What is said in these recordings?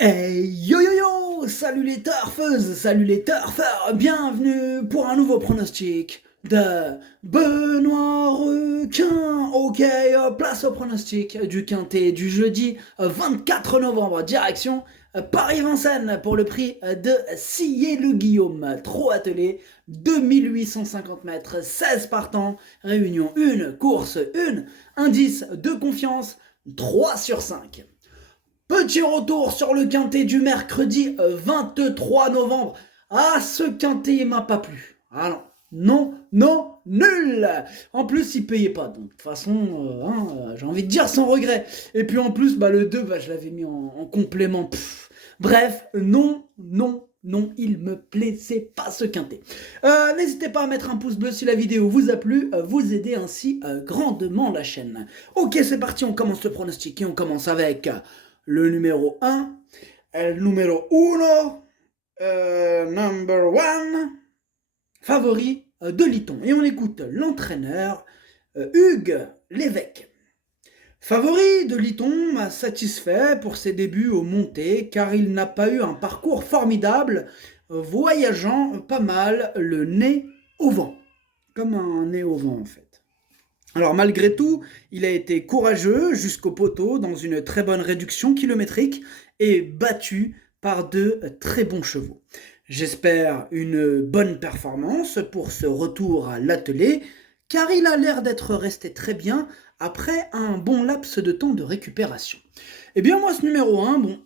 Hey yo yo yo! Salut les turfeuses, salut les turfeurs, bienvenue pour un nouveau pronostic de Benoît Requin. Ok, place au pronostic du quintet du jeudi 24 novembre, direction Paris-Vincennes pour le prix de Sillé-le-Guillaume. Trop attelé, 2850 mètres, 16 partants, réunion 1, course 1, indice de confiance 3 sur 5. Petit retour sur le quintet du mercredi 23 novembre. Ah, ce quintet, il m'a pas plu. Ah non, non, non, nul. En plus, il payait pas. Donc, de toute façon, j'ai envie de dire sans regret. Et puis en plus, le 2, je l'avais mis en complément. Bref, non, non, non, il me plaisait pas ce quintet. N'hésitez pas à mettre un pouce bleu si la vidéo vous a plu, vous aidez ainsi grandement la chaîne. Ok, c'est parti, on commence le pronostic et on commence avec le numéro 1, le numéro 1, number 1, favori de Liton. Et on écoute l'entraîneur Hugues Lévesque. Favori de Liton m'a satisfait pour ses débuts au monté car il n'a pas eu un parcours formidable, voyageant pas mal le nez au vent. Comme un nez au vent en fait. Alors malgré tout, il a été courageux jusqu'au poteau dans une très bonne réduction kilométrique et battu par de très bons chevaux. J'espère une bonne performance pour ce retour à l'attelé, car il a l'air d'être resté très bien après un bon laps de temps de récupération. Eh bien moi ce numéro 1,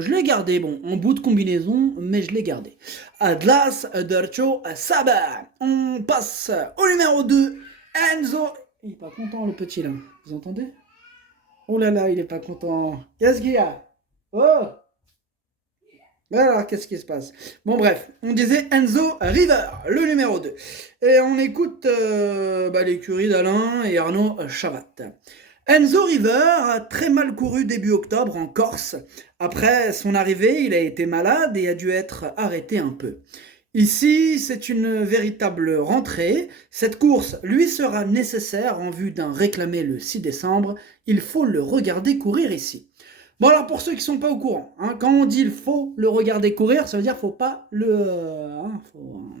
je l'ai gardé, en bout de combinaison, mais je l'ai gardé. Atlas Dercho Saba. On passe au numéro 2, Enzo. Il est pas content le petit là, vous entendez? Oh là là, il est pas content. Qu'est-ce qu'il y a? Oh! Alors, qu'est-ce qui se passe? Bon, bref, on disait Enzo River, le numéro 2. Et on écoute l'écurie d'Alain et Arnaud Chavat. Enzo River a très mal couru début octobre en Corse. Après son arrivée, il a été malade et a dû être arrêté un peu. Ici, c'est une véritable rentrée. Cette course lui sera nécessaire en vue d'un réclamé le 6 décembre. Il faut le regarder courir ici. Bon alors pour ceux qui sont pas au courant, quand on dit il faut le regarder courir, ça veut dire faut pas on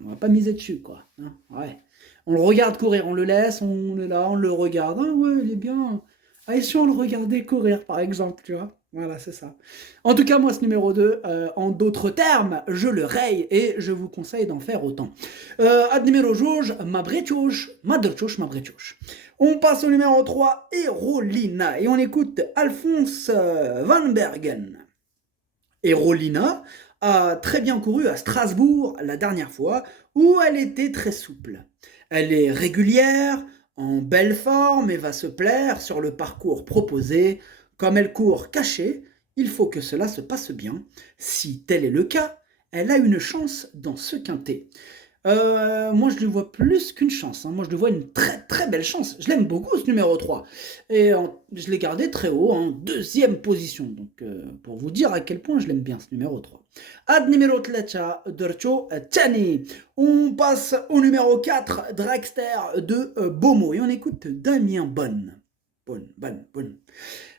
va pas miser dessus quoi. Ouais. On le regarde courir, on le laisse, on est là, on le regarde. Ah ouais, il est bien. Ah et si on le regardait courir par exemple, tu vois. Voilà, c'est ça. En tout cas, moi, ce numéro 2, en d'autres termes, je le raye et je vous conseille d'en faire autant. Ad numéro juge, Mabreciuș. On passe au numéro 3, Erolina, et on écoute Alphonse Van Bergen. Erolina a très bien couru à Strasbourg la dernière fois, où elle était très souple. Elle est régulière, en belle forme et va se plaire sur le parcours proposé. Comme elle court cachée, il faut que cela se passe bien. Si tel est le cas, elle a une chance dans ce quintet. Moi, je lui vois plus qu'une chance, hein. Moi, je lui vois une très très belle chance. Je l'aime beaucoup ce numéro 3. Je l'ai gardé très haut, en deuxième position. Donc, pour vous dire à quel point je l'aime bien ce numéro 3. Ad numéro 3, Dorcho Tchani. On passe au numéro 4, Dragster de Beaumont. Et on écoute Damien Bonne. Bonne.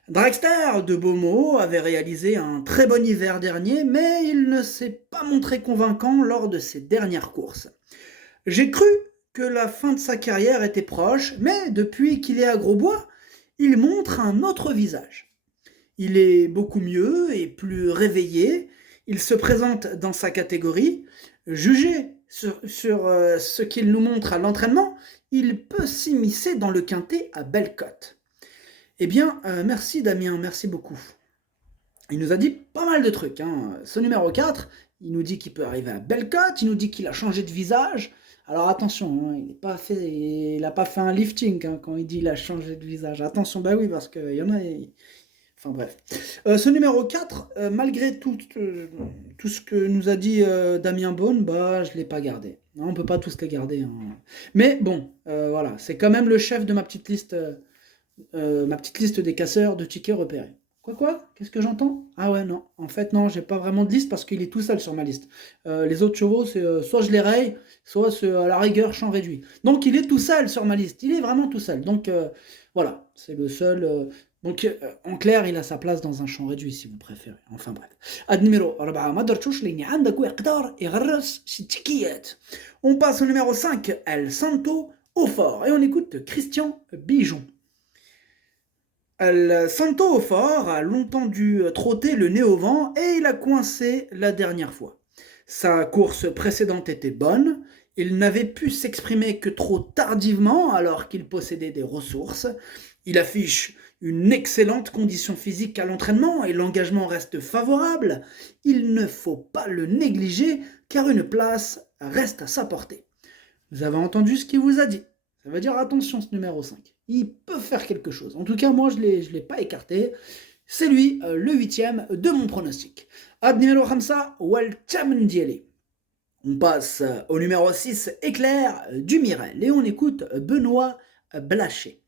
Dragster de Beaumont avait réalisé un très bon hiver dernier, mais il ne s'est pas montré convaincant lors de ses dernières courses. J'ai cru que la fin de sa carrière était proche, mais depuis qu'il est à Grosbois, il montre un autre visage. Il est beaucoup mieux et plus réveillé, il se présente dans sa catégorie. Jugé sur ce qu'il nous montre à l'entraînement, il peut s'immiscer dans le quintet à belle cote. Eh bien, merci Damien, merci beaucoup. Il nous a dit pas mal de trucs. Ce numéro 4, il nous dit qu'il peut arriver à Bellecote, il nous dit qu'il a changé de visage. Alors attention, il n'a pas fait un lifting quand il dit qu'il a changé de visage. Attention, bah oui, parce qu'il y en a... Enfin bref. Ce numéro 4, malgré tout ce que nous a dit Damien Beaune, je ne l'ai pas gardé. Non, on ne peut pas tous les garder. Mais bon, voilà, c'est quand même le chef de ma petite liste des casseurs de tickets repérés. Quoi? Qu'est-ce que j'entends? Ah ouais, non. En fait, non, j'ai pas vraiment de liste parce qu'il est tout seul sur ma liste. Les autres chevaux, c'est soit je les raye, soit c'est à la rigueur champ réduit. Donc il est tout seul sur ma liste. Il est vraiment tout seul. Donc voilà, c'est le seul. Donc, en clair, il a sa place dans un champ réduit, si vous préférez. Enfin bref. Ad numéro 4 ما درتوش لأن عندك يقدر يغرس شتكيات. On passe au numéro 5, El Santo au fort. Et on écoute Christian Bijon. El Santo au fort a longtemps dû trotter le nez au vent et il a coincé la dernière fois. Sa course précédente était bonne, il n'avait pu s'exprimer que trop tardivement alors qu'il possédait des ressources. Il affiche une excellente condition physique à l'entraînement et l'engagement reste favorable. Il ne faut pas le négliger car une place reste à sa portée. Vous avez entendu ce qu'il vous a dit. Ça veut dire attention ce numéro 5. Il peut faire quelque chose. En tout cas, moi, je ne l'ai pas écarté. C'est lui, le 8e de mon pronostic. Ad numéro 5, Walcham Diele. On passe au numéro 6, Éclair du Mirel. Et on écoute Benoît Blaché.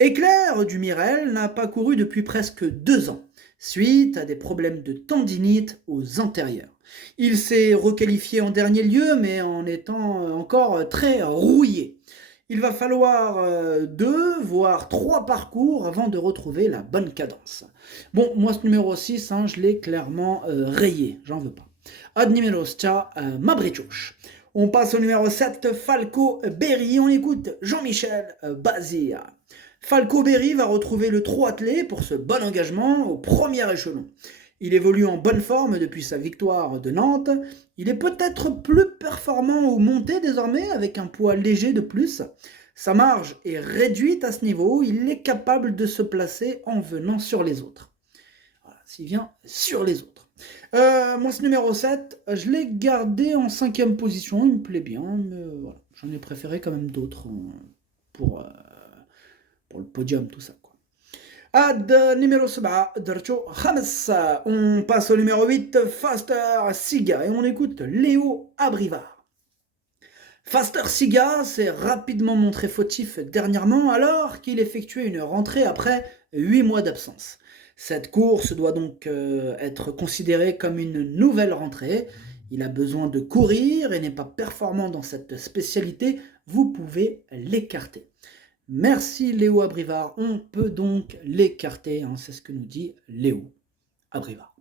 Éclair du Mirel n'a pas couru depuis presque 2 ans, suite à des problèmes de tendinite aux antérieurs. Il s'est requalifié en dernier lieu, mais en étant encore très rouillé. Il va falloir 2, voire 3 parcours avant de retrouver la bonne cadence. Bon, moi ce numéro 6, je l'ai clairement rayé, j'en veux pas. Ad numéro 7, Mabricouche. On passe au numéro 7, Falco Berry. On écoute Jean-Michel Bazir. Falco Berry va retrouver le trot attelé pour ce bon engagement au premier échelon. Il évolue en bonne forme depuis sa victoire de Nantes. Il est peut-être plus performant au monté désormais avec un poids léger de plus. Sa marge est réduite à ce niveau. Il est capable de se placer en venant sur les autres. Voilà, s'il vient sur les autres. Moi, ce numéro 7, je l'ai gardé en 5e position. Il me plaît bien, mais voilà, j'en ai préféré quand même d'autres pour le podium, tout ça. Ad numéro 7, Darcho Hamas. On passe au numéro 8, Faster Siga. Et on écoute Léo Abrivard. Faster Siga s'est rapidement montré fautif dernièrement alors qu'il effectuait une rentrée après 8 mois d'absence. Cette course doit donc être considérée comme une nouvelle rentrée. Il a besoin de courir et n'est pas performant dans cette spécialité. Vous pouvez l'écarter. Merci Léo Abrivard. On peut donc l'écarter, c'est ce que nous dit Léo Abrivard.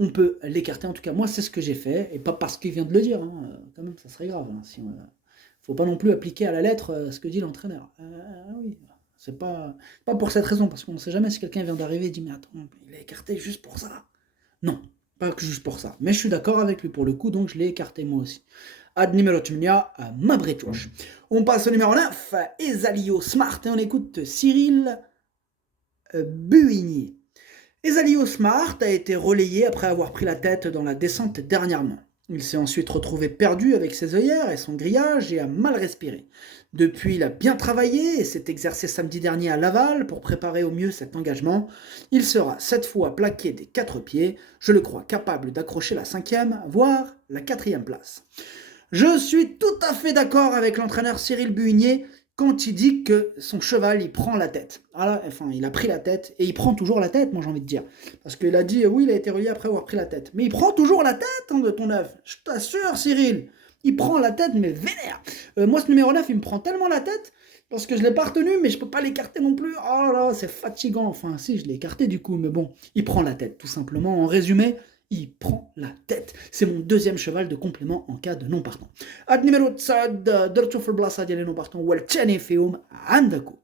On peut l'écarter, en tout cas moi c'est ce que j'ai fait, et pas parce qu'il vient de le dire, quand même ça serait grave. Faut pas non plus appliquer à la lettre ce que dit l'entraîneur. Oui, c'est pas pour cette raison, parce qu'on ne sait jamais si quelqu'un vient d'arriver et dit mais attends, il est écarté juste pour ça. Non, pas que juste pour ça, mais je suis d'accord avec lui pour le coup, donc je l'ai écarté moi aussi. Ad numéro 8, Mabricouche. On passe au numéro 9, Esalio Smart, et on écoute Cyril Buigny. Esalio Smart a été relayé après avoir pris la tête dans la descente dernièrement. Il s'est ensuite retrouvé perdu avec ses œillères et son grillage et a mal respiré. Depuis, il a bien travaillé et s'est exercé samedi dernier à Laval pour préparer au mieux cet engagement. Il sera cette fois plaqué des 4 pieds, je le crois capable d'accrocher la 5e, voire la 4e place. Je suis tout à fait d'accord avec l'entraîneur Cyril Buigné quand il dit que son cheval, il prend la tête. Il a pris la tête, et il prend toujours la tête, moi j'ai envie de dire. Parce qu'il a dit, oui, il a été relié après avoir pris la tête. Mais il prend toujours la tête de ton œuf. Je t'assure, Cyril. Il prend la tête, mais vénère. Moi, ce numéro 9, il me prend tellement la tête, parce que je ne l'ai pas retenu, mais je ne peux pas l'écarter non plus. Oh là là, c'est fatigant. Enfin, si, je l'ai écarté du coup, mais bon, il prend la tête, tout simplement. En résumé, il prend la tête. C'est mon 2e cheval de complément en cas de non partant. Ad numéro 9, درتو في البلاصه ديال non partant والثاني فيهم عندكم.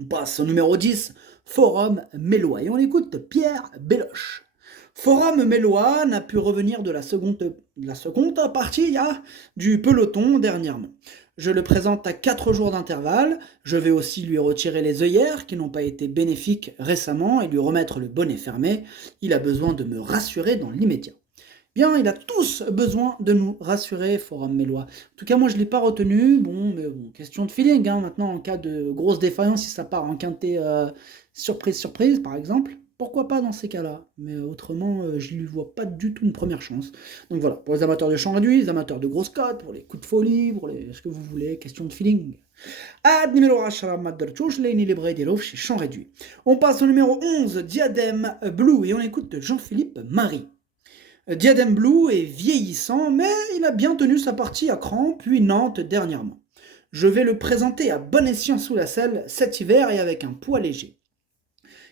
On passe au numéro 10, Forum Mélois. Et on écoute Pierre Belloche. Forum Mélois n'a pu revenir de la seconde partie du peloton dernièrement. Je le présente à 4 jours d'intervalle. Je vais aussi lui retirer les œillères qui n'ont pas été bénéfiques récemment et lui remettre le bonnet fermé. Il a besoin de me rassurer dans l'immédiat. Bien, il a tous besoin de nous rassurer, Forum Mélois. En tout cas, moi, je ne l'ai pas retenu. Mais question de feeling. Maintenant, en cas de grosse défaillance, si ça part en quintet surprise, par exemple, pourquoi pas dans ces cas-là. Mais autrement, je ne lui vois pas du tout une première chance. Donc voilà, pour les amateurs de champ réduit, les amateurs de grosses cotes, pour les coups de folie, pour ce que vous voulez, question de feeling. Ad numéro 10, Madarchouch, Léni Libré Delov chez champ réduit. On passe au numéro 11, Diadème Blue, et on écoute Jean-Philippe Marie. Diadème Blue est vieillissant, mais il a bien tenu sa partie à Cran, puis Nantes dernièrement. Je vais le présenter à bon escient sous la selle cet hiver et avec un poids léger.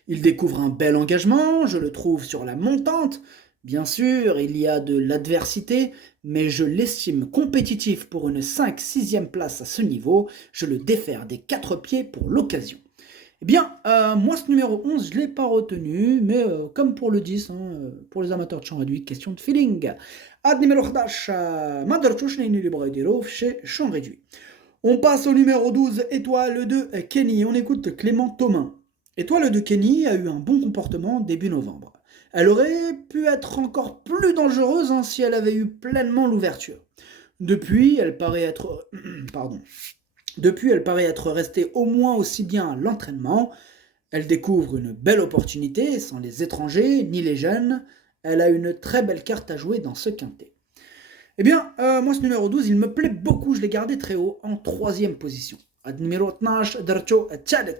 Il découvre un bel engagement, je le trouve sur la montante. Bien sûr, il y a de l'adversité, mais je l'estime compétitif pour une 5-6e place à ce niveau. Je le défère des 4 pieds pour l'occasion. Eh bien, moi, ce numéro 11, je ne l'ai pas retenu, mais comme pour le 10, pour les amateurs de champ réduit, question de feeling. Ad numéro 11, ما درتوش لأن اللي بغا يديروه chez champ réduit. On passe au numéro 12, étoile de Kenny. On écoute Clément Thomain. Étoile de Kenny a eu un bon comportement début novembre. Elle aurait pu être encore plus dangereuse si elle avait eu pleinement l'ouverture. Depuis, elle paraît être... Pardon. Depuis, elle paraît être restée au moins aussi bien à l'entraînement. Elle découvre une belle opportunité, sans les étrangers ni les jeunes. Elle a une très belle carte à jouer dans ce quintet. Eh bien, moi, ce numéro 12, il me plaît beaucoup. Je l'ai gardé très haut, en 3e position. Numéro 12, Darcho Tchalet.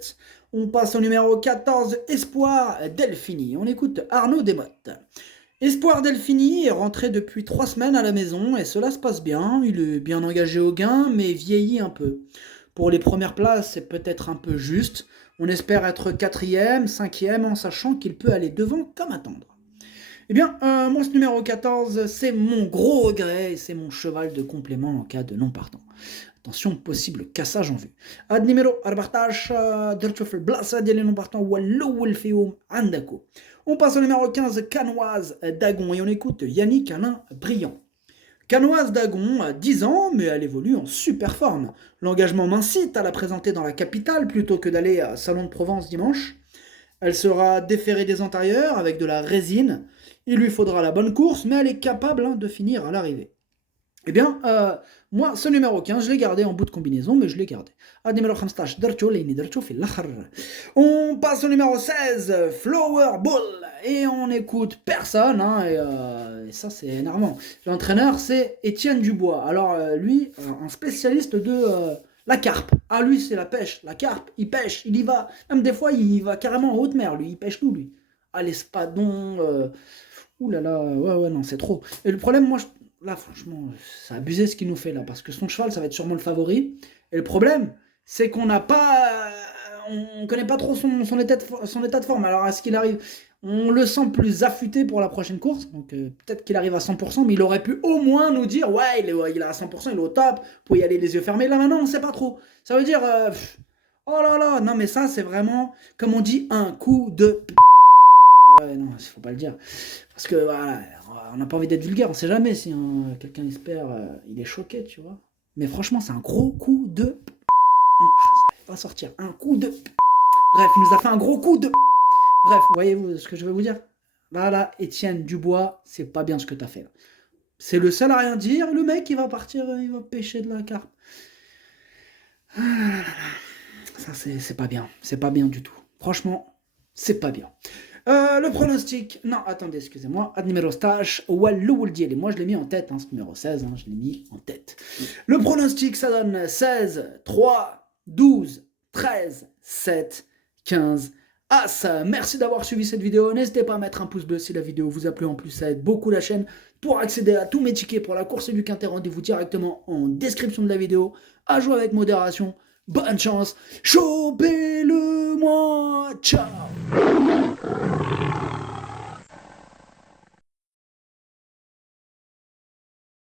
On passe au numéro 14, Espoir Delphini. On écoute Arnaud Desmottes. Espoir Delphini est rentré depuis 3 semaines à la maison et cela se passe bien. Il est bien engagé au gain, mais vieillit un peu. Pour les premières places, c'est peut-être un peu juste. On espère être 4e, 5e, en sachant qu'il peut aller devant comme attendre. Eh bien, moi, ce numéro 14, c'est mon gros regret et c'est mon cheval de complément en cas de non partant. Attention, possible cassage en vue. Ad numéro 14, درتو في البلاصة ديال non partant هو الأول فيهم عندكو. On passe au numéro 15, Canoise Dagon, et on écoute Yannick Alain Briand. Canoise Dagon a 10 ans, mais elle évolue en super forme. L'engagement m'incite à la présenter dans la capitale plutôt que d'aller à Salon de Provence dimanche. Elle sera déférée des antérieurs avec de la résine. Il lui faudra la bonne course, mais elle est capable de finir à l'arrivée. Eh bien, moi, ce numéro 15, je l'ai gardé en bout de combinaison, mais je l'ai gardé. On passe au numéro 16, Flower Ball, et on écoute personne, et ça c'est énervant. L'entraîneur, c'est Étienne Dubois. Alors, lui, un spécialiste de la carpe. Ah, lui, c'est la pêche. La carpe, il pêche, il y va. Même des fois, il va carrément en haute mer, lui. Il pêche tout, lui. Ah, l'espadon. Ouh là là, ouais, non, c'est trop. Et le problème, moi, là, franchement, c'est abusé ce qu'il nous fait là, parce que son cheval, ça va être sûrement le favori. Et le problème, c'est qu'on n'a pas, on connaît pas trop son état de forme. Alors, à ce qu'il arrive, on le sent plus affûté pour la prochaine course. Donc, peut-être qu'il arrive à 100%, mais il aurait pu au moins nous dire, ouais, il est à 100%, il est au top, pour y aller les yeux fermés. Là, maintenant, on sait pas trop. Ça veut dire, oh là là, non, mais ça, c'est vraiment, comme on dit, un coup de... Ouais, non, il faut pas le dire. Parce que voilà, on n'a pas envie d'être vulgaire, on sait jamais si quelqu'un espère, il est choqué, tu vois. Mais franchement, c'est un gros coup de... Ça va pas sortir. Un coup de... Bref, il nous a fait un gros coup de... Bref, voyez-vous ce que je veux vous dire? Voilà, Étienne Dubois, c'est pas bien ce que t'as fait là. C'est le seul à rien dire, le mec, il va partir, il va pêcher de la carpe. Ça, c'est pas bien. C'est pas bien du tout. Franchement, c'est pas bien. Le pronostic, non, attendez, excusez-moi, ad numéro stage, Walou et moi je l'ai mis en tête, ce numéro 16, je l'ai mis en tête. Le pronostic, ça donne 16, 3, 12, 13, 7, 15, As. Merci d'avoir suivi cette vidéo, n'hésitez pas à mettre un pouce bleu si la vidéo vous a plu, en plus ça aide beaucoup la chaîne. Pour accéder à tous mes tickets pour la course du Quintet, rendez-vous directement en description de la vidéo, à jouer avec modération, bonne chance, chopez-le moi, ciao.